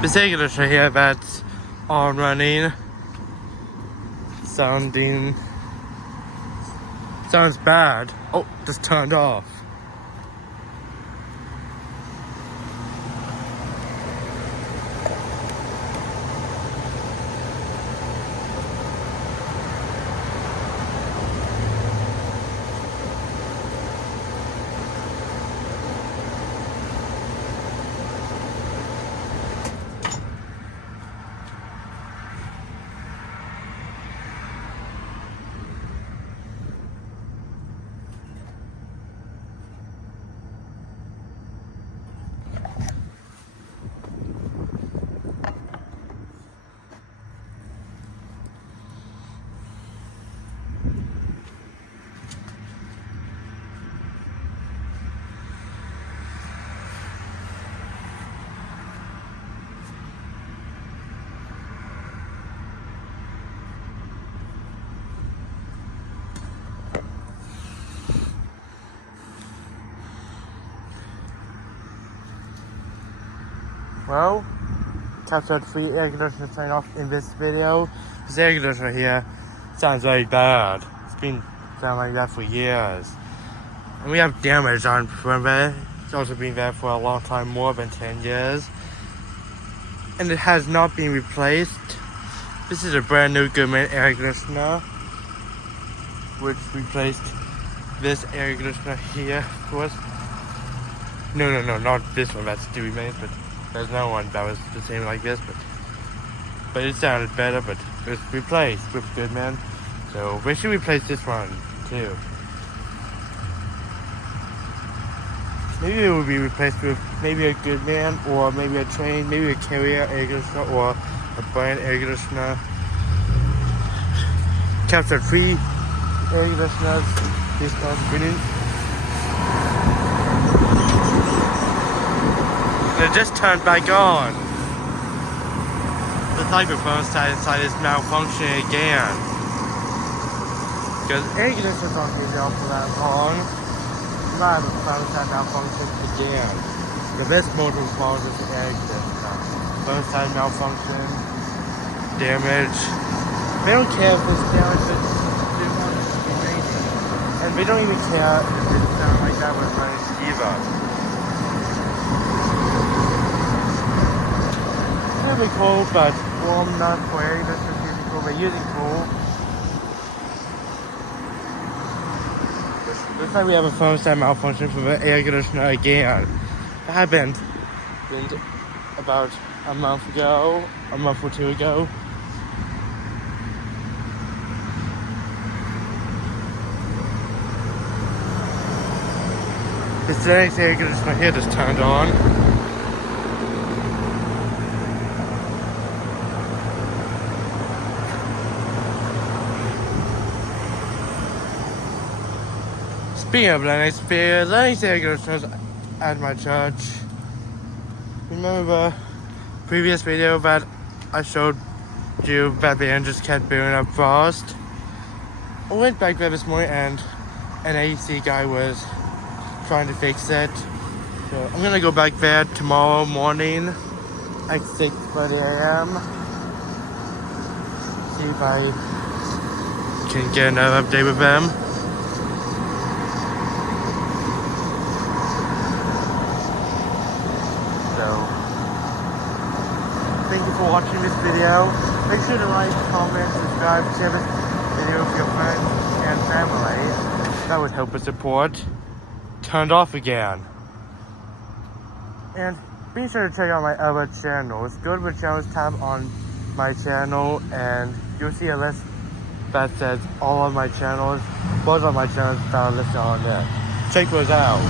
The signature here that's on running. Sounds bad. Oh, just turned off. Well, captured 3 air conditioners turning off in this video. This air conditioner here sounds very bad. It's been sounding like that for years. And we have damage on perimeter. It's also been there for a long time, more than 10 years. And it has not been replaced. This is a brand new Goodman air conditioner, which replaced this air conditioner here, of course. No, not this one, that still remains, but there's no one that was the same like this, but it sounded better, but it was replaced with Goodman. So we should replace this one too. Maybe it will be replaced with maybe a Goodman, or maybe a train, maybe a carrier air conditioner, or a brand air conditioner. Captured 3 air conditioners. This one's winning. It just turned back on. The microphone inside is malfunctioning again. Because air conditioners don't be on for that long. My microphone side malfunctioning again. The best motor fault is the air conditioner. Phone side malfunction, damage. They don't care if it's damage, but they want it to be maintained. And they don't even care if it sounds like that when it's running either. Really cool, but warm enough for air conditioners using cool. They're using cool. Looks like we have a phone stand malfunction for the air conditioner again. That happened about a month or 2 ago. This Lennox air conditioner here just turned on. Speaking of Lennox air conditioners at my church. Remember the previous video that I showed you that the engines kept burning up fast? I went back there this morning and an AC guy was trying to fix it. So I'm gonna go back there tomorrow morning at 6:30 a.m. See if I can get another update with them. Thank you for watching this video. Make sure to like, comment, subscribe, share this video with your friends and family. That would help us support. Turned off again. And be sure to check out my other channels. Go to the channels tab on my channel and you'll see a list that says all of my channels. Both of my channels that are listed on there. Check those out.